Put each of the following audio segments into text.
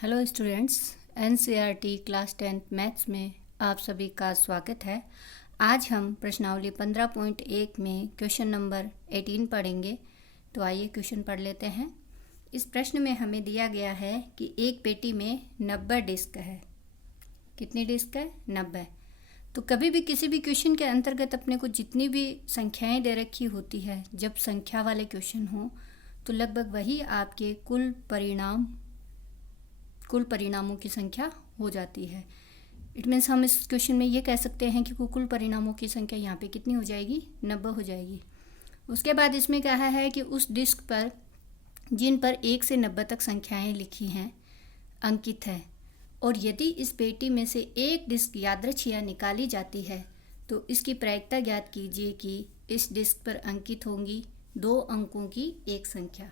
Hello students, NCERT class 10th maths में आप सभी का स्वागत है। आज हम प्रश्नावली 15.1 में क्वेश्चन नंबर 18 पढ़ेंगे। तो आइए क्वेश्चन पढ़ लेते हैं। इस प्रश्न में हमें दिया गया है कि एक पेटी में 90 डिस्क है। कितनी डिस्क है? 90। तो कभी भी किसी भी क्वेश्चन के अंतर्गत अपने को जितनी भी संख्याएं दे रखी होती है, जब संख्या वाले क्वेश्चन हों तो लगभग वही आपके कुल परिणामों की संख्या हो जाती है। इट मीन्स हम इस क्वेश्चन में ये कह सकते हैं कि कुल परिणामों की संख्या यहाँ पे कितनी हो जाएगी? 90 हो जाएगी। उसके बाद इसमें कहा है कि उस डिस्क पर जिन पर 1 से 90 तक संख्याएं लिखी हैं अंकित है, और यदि इस पेटी में से एक डिस्क यादृच्छिक निकाली जाती है तो इसकी प्रायिकता ज्ञात कीजिए कि इस डिस्क पर अंकित होंगी 2 अंकों की एक संख्या।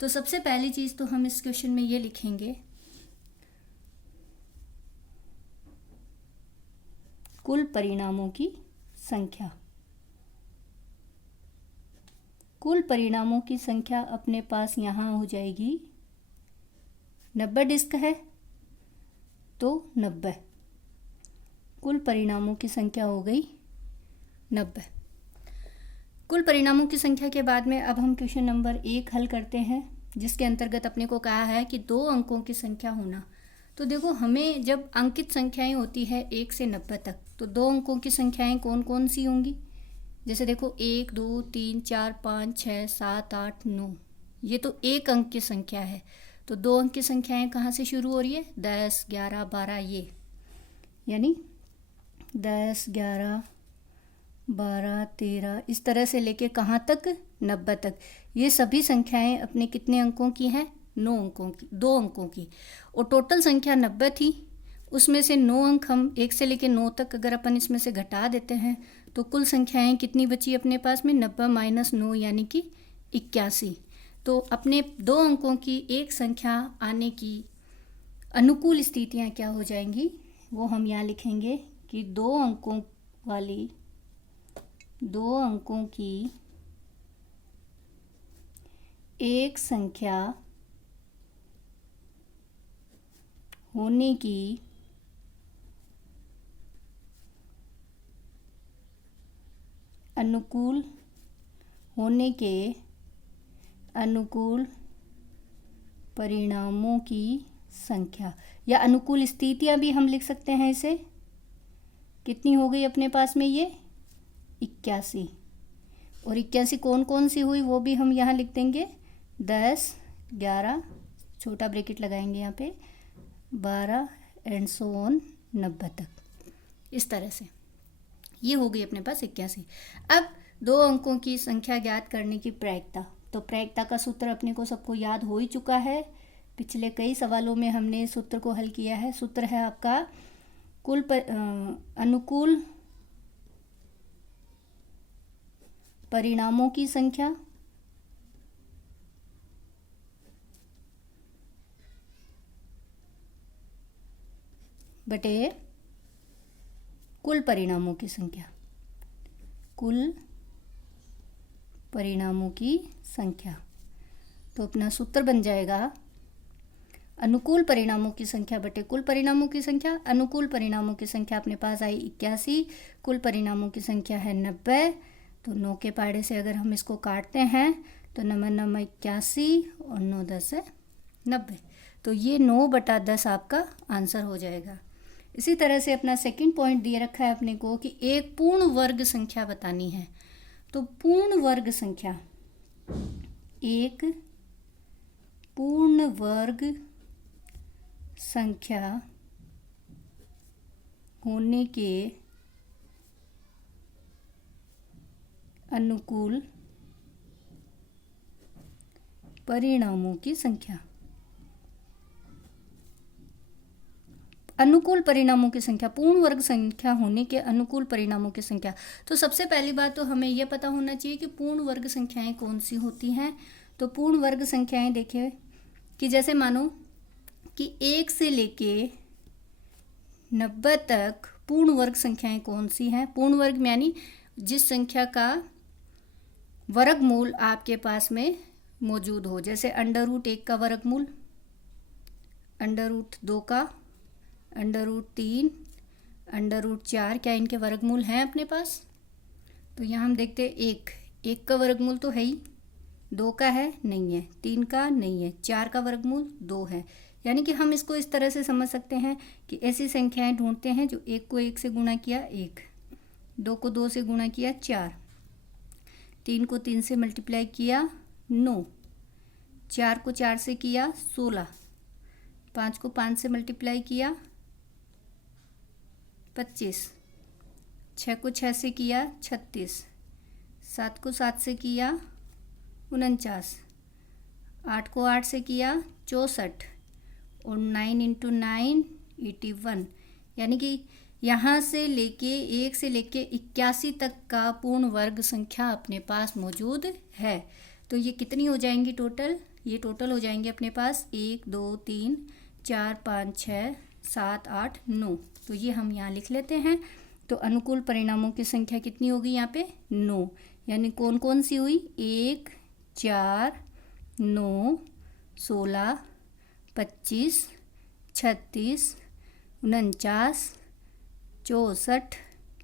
तो सबसे पहली चीज़ तो हम इस क्वेश्चन में ये लिखेंगे, कुल परिणामों की संख्या। कुल परिणामों की संख्या अपने पास यहाँ हो जाएगी, 90 डिस्क है तो 90, कुल परिणामों की संख्या हो गई 90। कुल परिणामों की संख्या के बाद में अब हम क्वेश्चन नंबर 1 हल करते हैं, जिसके अंतर्गत अपने को कहा है कि 2 अंकों की संख्या होना। तो देखो, हमें जब अंकित संख्याएं होती है 1 से 90 तक, तो 2 अंकों की संख्याएं कौन कौन सी होंगी? जैसे देखो 1 2 3 4 5 6 7 8 9, ये तो 1 अंक की संख्या है। तो 2 अंक की संख्याएं कहाँ से शुरू हो रही है? 10 11 12, ये यानी 10 11 12 13, इस तरह से लेके कहाँ तक? 90 तक। ये सभी संख्याएं अपने कितने अंकों की हैं? 9 अंकों की, 2 अंकों की। और टोटल संख्या 90 थी, उसमें से 9 अंक हम 1 से लेके 9 तक अगर अपन इसमें से घटा देते हैं तो कुल संख्याएं कितनी बची अपने पास में? 90 माइनस 9 यानी कि 81। तो अपने 2 अंकों की एक संख्या आने की अनुकूल स्थितियां क्या हो जाएंगी, वो हम यहाँ लिखेंगे कि 2 अंकों की एक संख्या होने की अनुकूल परिणामों की संख्या, या अनुकूल स्थितियां भी हम लिख सकते हैं इसे। कितनी हो गई अपने पास में? ये 81। और 81 कौन कौन सी हुई वो भी हम यहाँ लिख देंगे, 10 11, छोटा ब्रैकेट लगाएंगे यहाँ पे, 12 एंड सो ऑन 90 तक। इस तरह से ये हो गई अपने पास 81। अब 2 अंकों की संख्या ज्ञात करने की प्रायिकता। तो प्रायिकता का सूत्र अपने को सबको याद हो ही चुका है, पिछले कई सवालों में हमने सूत्र को हल किया है। सूत्र है आपका अनुकूल परिणामों की संख्या बटे कुल परिणामों की संख्या। कुल परिणामों की संख्या, तो अपना सूत्र बन जाएगा अनुकूल परिणामों की संख्या बटे कुल परिणामों की संख्या। अनुकूल परिणामों की संख्या अपने पास आई 81, कुल परिणामों की संख्या है 90। तो 9 के पहाड़े से अगर हम इसको काटते हैं तो 9 9 81 और 9 10 90। तो ये 9/10 आपका आंसर हो जाएगा। इसी तरह से अपना सेकंड पॉइंट दिए रखा है अपने को कि एक पूर्ण वर्ग संख्या बतानी है। तो पूर्ण वर्ग संख्या, एक पूर्ण वर्ग संख्या होने के अनुकूल परिणामों की संख्या। अनुकूल परिणामों की संख्या, पूर्ण वर्ग संख्या होने के अनुकूल परिणामों की संख्या। तो सबसे पहली बात तो हमें यह पता होना चाहिए कि पूर्ण वर्ग संख्याएं कौन सी होती हैं। तो पूर्ण वर्ग संख्याएं देखिए कि जैसे मानो कि 1 से लेके 90 तक पूर्ण वर्ग संख्याएं कौन सी हैं? पूर्ण वर्ग यानी जिस संख्या का वर्गमूल आपके पास में मौजूद हो, जैसे √1 का वर्गमूल, अंडर रूट 2 का अंडर रूट 3 अंडर रूट 4, क्या इनके वर्गमूल हैं अपने पास? तो यहाँ हम देखते हैं एक का वर्गमूल तो है ही, 2 का है नहीं है, 3 का नहीं है, 4 का वर्गमूल 2 है। यानी कि हम इसको इस तरह से समझ सकते हैं कि ऐसी संख्याएं ढूंढते हैं जो 1 को 1 से गुणा किया 1, 2 को 2 से गुणा किया 4, 3 को 3 से मल्टीप्लाई किया 9, 4 को 4 से किया 16, 5 को 5 से मल्टीप्लाई किया 25, 6 को 6 से किया 36, 7 को 7 से किया 49, 8 को 8 से किया 64 और 9 × 9 81। यानी कि यहाँ से लेके 1 से लेके 81 तक का पूर्ण वर्ग संख्या अपने पास मौजूद है। तो ये कितनी हो जाएंगी टोटल? ये टोटल हो जाएंगे अपने पास 1 2 3 4 5 6 7 8 9। तो ये हम यहाँ लिख लेते हैं। तो अनुकूल परिणामों की संख्या कितनी होगी यहाँ पे? 9। यानी कौन कौन सी हुई? 1 4 9 16 25 36 49 64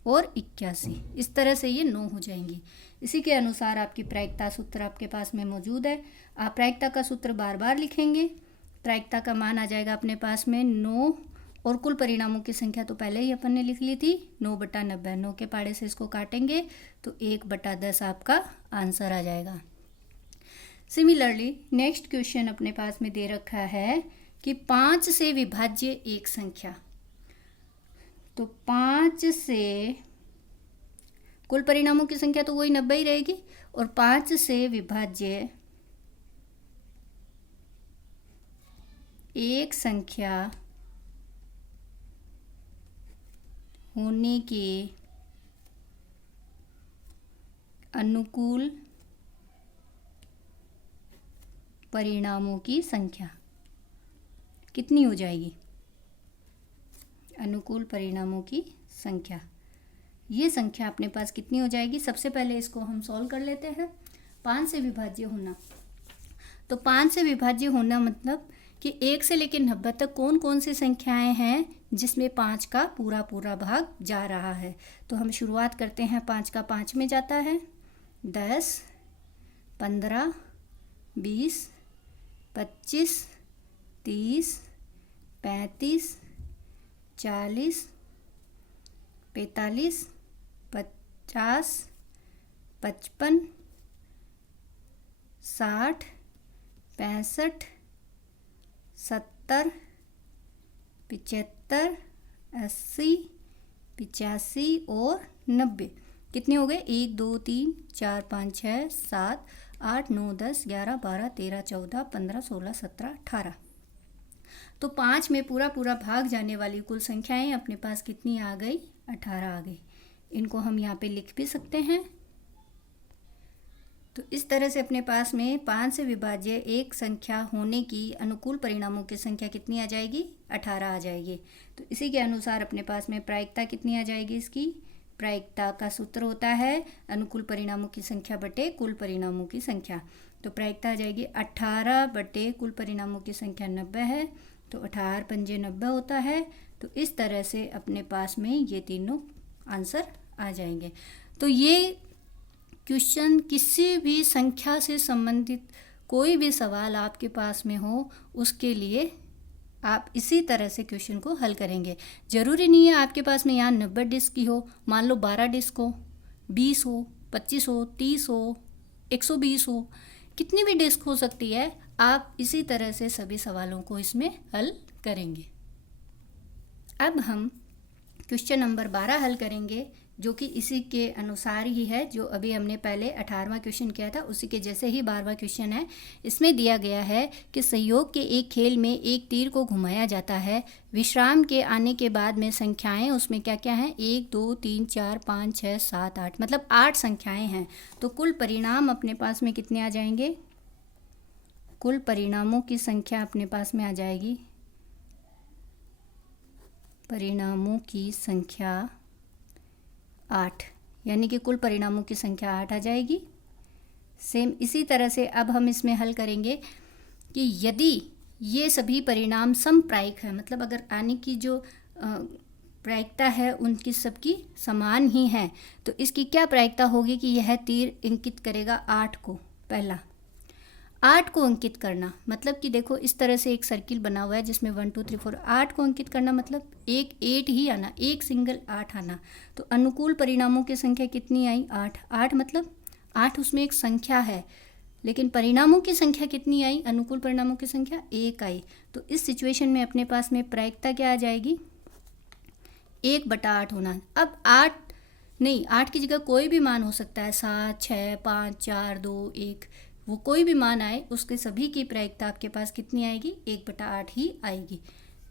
और 81। इस तरह से ये 9 हो जाएंगी। इसी के अनुसार आपकी प्रायिकता सूत्र आपके पास में मौजूद है। आप प्रायिकता का सूत्र बार बार लिखेंगे। प्रायिकता का मान आ जाएगा अपने पास में 9 और कुल परिणामों की संख्या तो पहले ही अपन ने लिख ली थी 9/90। 9 के पाड़े से इसको काटेंगे तो 1/10 आपका आंसर आ जाएगा। सिमिलरली नेक्स्ट क्वेश्चन अपने पास में दे रखा है कि 5 से विभाज्य एक संख्या। तो 5 से कुल परिणामों की संख्या तो वही 90 ही रहेगी और 5 से विभाज्य एक संख्या होने के अनुकूल परिणामों की संख्या कितनी हो जाएगी? अनुकूल परिणामों की संख्या, ये संख्या अपने पास कितनी हो जाएगी? सबसे पहले इसको हम सॉल्व कर लेते हैं। 5 से विभाज्य होना, तो 5 से विभाज्य होना मतलब कि 1 से लेकर 90 तक कौन कौन सी संख्याएं हैं जिसमें 5 का पूरा पूरा भाग जा रहा है। तो हम शुरुआत करते हैं। 5 का 5 में जाता है, 10 15 20 25 30 35 40 45 50 55 60 65 70 75 80 85 और 90। कितने हो गए? 1 2 3 4 5 6 7 8 9 10 11 12 13 14 15 16 17 18। तो 5 में पूरा पूरा भाग जाने वाली कुल संख्याएं अपने पास कितनी आ गई? 18 आ गई। इनको हम यहाँ पे लिख भी सकते हैं। तो इस तरह से अपने पास में 5 से विभाज्य एक संख्या होने की अनुकूल परिणामों की संख्या कितनी आ जाएगी? 18 आ जाएगी। तो इसी के अनुसार अपने पास में प्रायिकता कितनी आ जाएगी? इसकी प्रायिकता का सूत्र होता है अनुकूल परिणामों की संख्या बटे कुल परिणामों की संख्या। तो प्रायिकता आ जाएगी 18 बटे कुल परिणामों की संख्या 90 है, तो 18 पंजे 90 होता है। तो इस तरह से अपने पास में ये तीनों आंसर आ जाएंगे। तो ये क्वेश्चन किसी भी संख्या से संबंधित कोई भी सवाल आपके पास में हो उसके लिए आप इसी तरह से क्वेश्चन को हल करेंगे। ज़रूरी नहीं है आपके पास में यहाँ 90 डिस्क की हो। मान लो 12 डिस्क हो, 20 हो, 25 हो, 30 हो, 120 हो, कितनी भी डिस्क हो सकती है। आप इसी तरह से सभी सवालों को इसमें हल करेंगे। अब हम क्वेश्चन नंबर 12 हल करेंगे, जो कि इसी के अनुसार ही है जो अभी हमने पहले 18वां क्वेश्चन किया था, उसी के जैसे ही 12वां क्वेश्चन है। इसमें दिया गया है कि सहयोग के एक खेल में एक तीर को घुमाया जाता है। विश्राम के आने के बाद में संख्याएं उसमें क्या क्या हैं? 1 2 3 4 5 6 7 8, मतलब 8 संख्याएं हैं। तो कुल परिणाम अपने पास में कितने आ जाएंगे? कुल परिणामों की संख्या अपने पास में आ जाएगी, परिणामों की संख्या 8, यानी कि कुल परिणामों की संख्या 8 आ जाएगी। सेम इसी तरह से अब हम इसमें हल करेंगे कि यदि ये सभी परिणाम समप्रायिक है, मतलब अगर आने की जो प्रायिकता है उनकी सबकी समान ही है। तो इसकी क्या प्रायिकता होगी कि यह तीर इंकित करेगा 8 को। पहला 8 को अंकित करना, मतलब कि देखो इस तरह से एक सर्किल बना हुआ है जिसमें 1 2 3 4, 8 को अंकित करना मतलब एक 8 ही आना, एक सिंगल 8 आना। तो अनुकूल परिणामों की संख्या कितनी आई? 8। 8 मतलब 8 उसमें एक संख्या है, लेकिन परिणामों की संख्या कितनी आई? अनुकूल परिणामों की संख्या 1 आई। तो इस सिचुएशन में अपने पास में प्रायिकता क्या आ जाएगी? 1/8 होना। अब 8 नहीं, 8 की जगह कोई भी मान हो सकता है, 7 6 5 4 2 1, वो कोई भी मान आए उसके सभी की प्रायिकता आपके पास कितनी आएगी? 1/8 ही आएगी।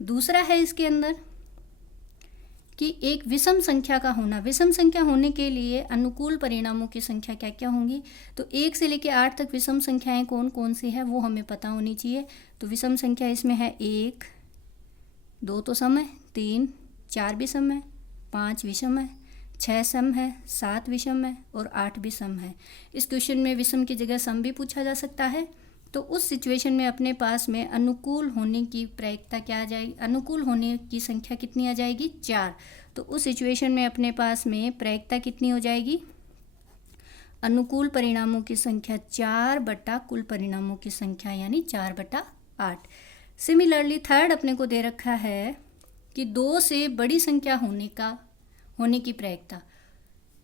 दूसरा है इसके अंदर कि एक विषम संख्या का होना। विषम संख्या होने के लिए अनुकूल परिणामों की संख्या क्या क्या होंगी? तो 1 से लेकर 8 तक विषम संख्याएं कौन कौन सी है वो हमें पता होनी चाहिए। तो विषम संख्या इसमें है 1, 2 तो सम है, 3 4 भी सम है, 5 विषम है, 6 सम है, 7 विषम है और 8 भी सम है। इस क्वेश्चन में विषम की जगह सम भी पूछा जा सकता है। तो उस सिचुएशन में अपने पास में अनुकूल होने की प्रायिकता क्या आ जाएगी? अनुकूल होने की संख्या कितनी आ जाएगी? 4। तो उस सिचुएशन में अपने पास में प्रायिकता कितनी हो जाएगी? अनुकूल परिणामों की संख्या 4 बटा कुल परिणामों की संख्या, यानी 4/8। सिमिलरली थर्ड अपने को दे रखा है कि 2 से बड़ी संख्या होने की प्रायिकता।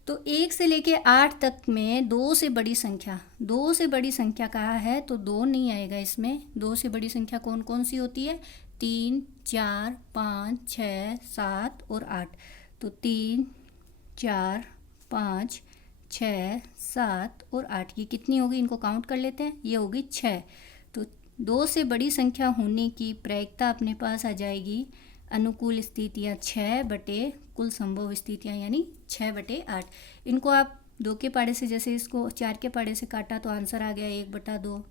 तो 1 से लेके 8 तक में 2 से बड़ी संख्या कहा है तो 2 नहीं आएगा इसमें। 2 से बड़ी संख्या कौन कौन सी होती है? 3 4 5 6 7 और 8। तो 3 4 5 6 7 और 8 की कितनी होगी? इनको काउंट कर लेते हैं, ये होगी 6। तो 2 से बड़ी संख्या होने की प्रायिकता अपने पास आ जाएगी अनुकूल स्थितियाँ 6 बटे कुल संभव स्थितियाँ, यानी 6/8। इनको आप 2 के पाड़े से, जैसे इसको 4 के पाड़े से काटा तो आंसर आ गया 1/2,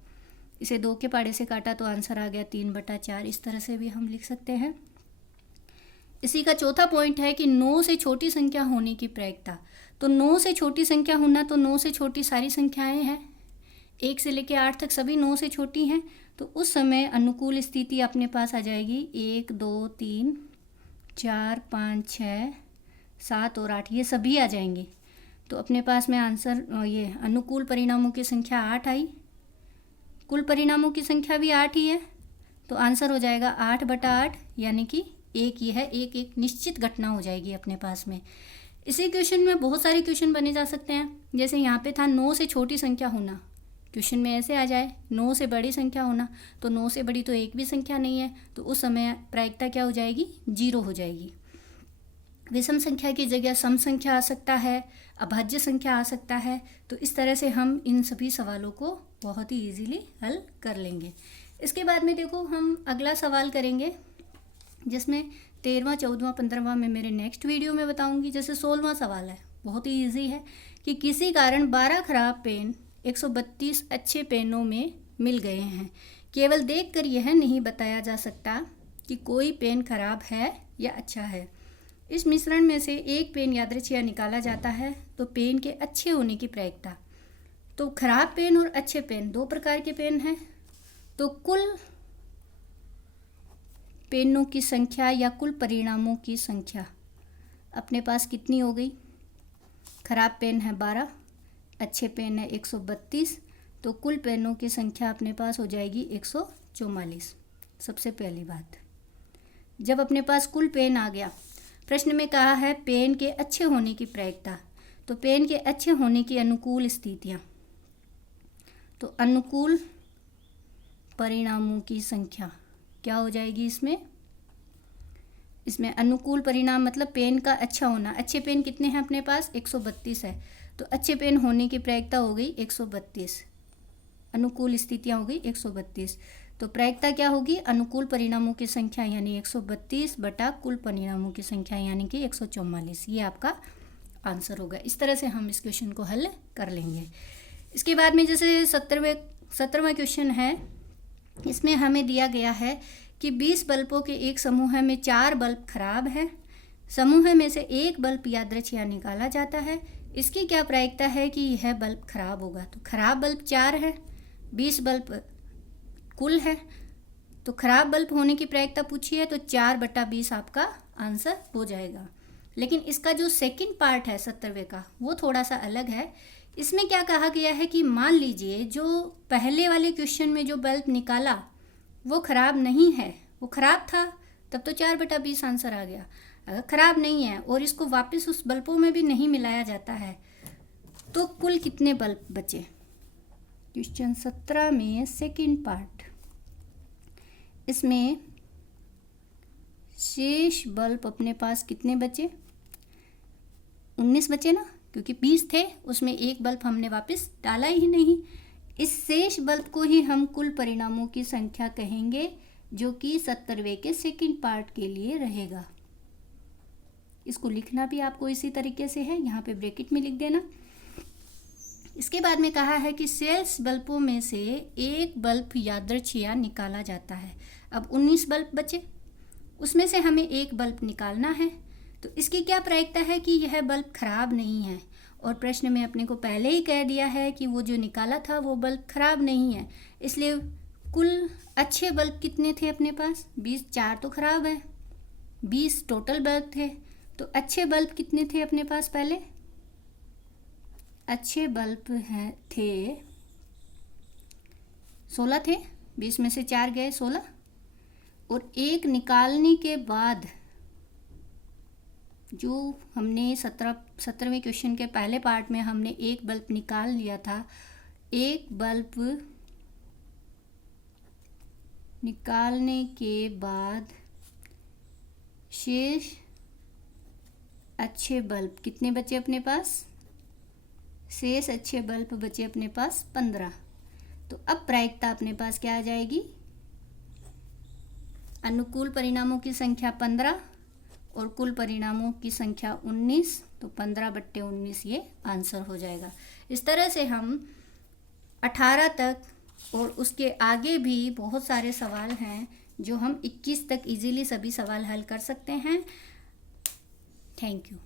इसे 2 के पाड़े से काटा तो आंसर आ गया 3/4। इस तरह से भी हम लिख सकते हैं। इसी का चौथा पॉइंट है कि 9 से छोटी संख्या होने की प्रायिकता। तो 9 से छोटी संख्या होना, तो 9 से छोटी सारी संख्याएं हैं, 1 से लेकर 8 तक सभी 9 से छोटी हैं। तो उस समय अनुकूल स्थिति अपने पास आ जाएगी 1 2 3 4 5 6 7 और 8, ये सभी आ जाएंगे। तो अपने पास में आंसर ये अनुकूल परिणामों की संख्या 8 आई, कुल परिणामों की संख्या भी 8 ही है। तो आंसर हो जाएगा 8/8, यानी कि एक ये है, एक निश्चित घटना हो जाएगी अपने पास में। इसी क्वेश्चन में बहुत सारे क्वेश्चन बने जा सकते हैं। जैसे यहाँ पे था 9 से छोटी संख्या होना, क्वेश्चन में ऐसे आ जाए 9 से बड़ी संख्या होना, तो 9 से बड़ी तो एक भी संख्या नहीं है, तो उस समय प्रायिकता क्या हो जाएगी? 0 हो जाएगी। विषम संख्या की जगह सम संख्या आ सकता है, अभाज्य संख्या आ सकता है। तो इस तरह से हम इन सभी सवालों को बहुत ही इजीली हल कर लेंगे। इसके बाद में देखो हम अगला सवाल करेंगे, जिसमें 13वां 14वां 15वां में मेरे नेक्स्ट वीडियो में बताऊंगी। जैसे 16वां सवाल है, बहुत ही ईजी है कि किसी कारण 12 खराब पेन 132 अच्छे पेनों में मिल गए हैं। केवल देखकर यह नहीं बताया जा सकता कि कोई पेन खराब है या अच्छा है। इस मिश्रण में से एक पेन यादृच्छिक निकाला जाता है, तो पेन के अच्छे होने की प्रायिकता। तो खराब पेन और अच्छे पेन 2 प्रकार के पेन हैं। तो कुल पेनों की संख्या या कुल परिणामों की संख्या अपने पास कितनी हो गई? खराब पेन है 12, अच्छे पेन है 132, तो कुल पेनों की संख्या अपने पास हो जाएगी 144। सबसे पहली बात, जब अपने पास कुल पेन आ गया, प्रश्न में कहा है पेन के अच्छे होने की प्रायिकता। तो पेन के अच्छे होने की अनुकूल स्थितियाँ, तो अनुकूल परिणामों की संख्या क्या हो जाएगी इसमें अनुकूल परिणाम मतलब पेन का अच्छा होना। अच्छे पेन कितने हैं अपने पास? 132 है, तो अच्छे पेन होने की प्रायिकता हो गई 132, अनुकूल स्थितियाँ हो गई 132। तो प्रायिकता क्या होगी? अनुकूल परिणामों की संख्या यानी 132 बटा कुल परिणामों की संख्या यानी कि 144। ये आपका आंसर होगा। इस तरह से हम इस क्वेश्चन को हल कर लेंगे। इसके बाद में जैसे 17वां क्वेश्चन है, इसमें हमें दिया गया है कि 20 बल्बों के एक समूह में 4 बल्ब खराब है। समूह में से एक बल्ब यादृच्छिक निकाला जाता है। इसकी क्या प्रायिकता है कि यह बल्ब खराब होगा? तो खराब बल्ब 4 है, 20 बल्ब कुल है, तो खराब बल्ब होने की प्रायिकता पूछी है तो 4/20 आपका आंसर हो जाएगा। लेकिन इसका जो सेकंड पार्ट है 70वें का वो थोड़ा सा अलग है। इसमें क्या कहा गया है कि मान लीजिए जो पहले वाले क्वेश्चन में जो बल्ब निकाला वो खराब नहीं है, वो खराब था, तब तो 4/20 आंसर आ गया। अगर खराब नहीं है और इसको वापस उस बल्बों में भी नहीं मिलाया जाता है तो कुल कितने बल्ब बचे? क्वेश्चन 17 में सेकंड पार्ट, इसमें शेष बल्ब अपने पास कितने बचे? 19 बचे ना, क्योंकि 20 थे, उसमें एक बल्ब हमने वापस डाला ही नहीं। इस शेष बल्ब को ही हम कुल परिणामों की संख्या कहेंगे, जो कि 70वें के सेकंड पार्ट के लिए रहेगा। इसको लिखना भी आपको इसी तरीके से है, यहाँ पे ब्रैकेट में लिख देना। इसके बाद में कहा है कि शेष बल्बों में से एक बल्ब यादृच्छिक निकाला जाता है। अब 19 बल्ब बचे, उसमें से हमें एक बल्ब निकालना है, तो इसकी क्या प्रायिकता है कि यह बल्ब खराब नहीं है। और प्रश्न में अपने को पहले ही कह दिया है कि वो जो निकाला था वो बल्ब खराब नहीं है, इसलिए कुल अच्छे बल्ब कितने थे अपने पास? 20, 4 तो खराब है, 20 टोटल बल्ब थे। तो अच्छे बल्ब कितने थे अपने पास? पहले अच्छे बल्ब थे 16 थे, 20 में से 4 गए 16, और एक निकालने के बाद जो हमने 17वें क्वेश्चन के पहले पार्ट में हमने एक बल्ब निकाल लिया था, एक बल्ब निकालने के बाद शेष अच्छे बल्ब कितने बचे अपने पास? शेष अच्छे बल्ब बचे अपने पास 15। तो अब प्रायिकता अपने पास क्या आ जाएगी? अनुकूल परिणामों की संख्या 15 और कुल परिणामों की संख्या 19, तो 15/19 ये आंसर हो जाएगा। इस तरह से हम 18 तक और उसके आगे भी बहुत सारे सवाल हैं जो हम 21 तक इजीली सभी सवाल हल कर सकते हैं। Thank you.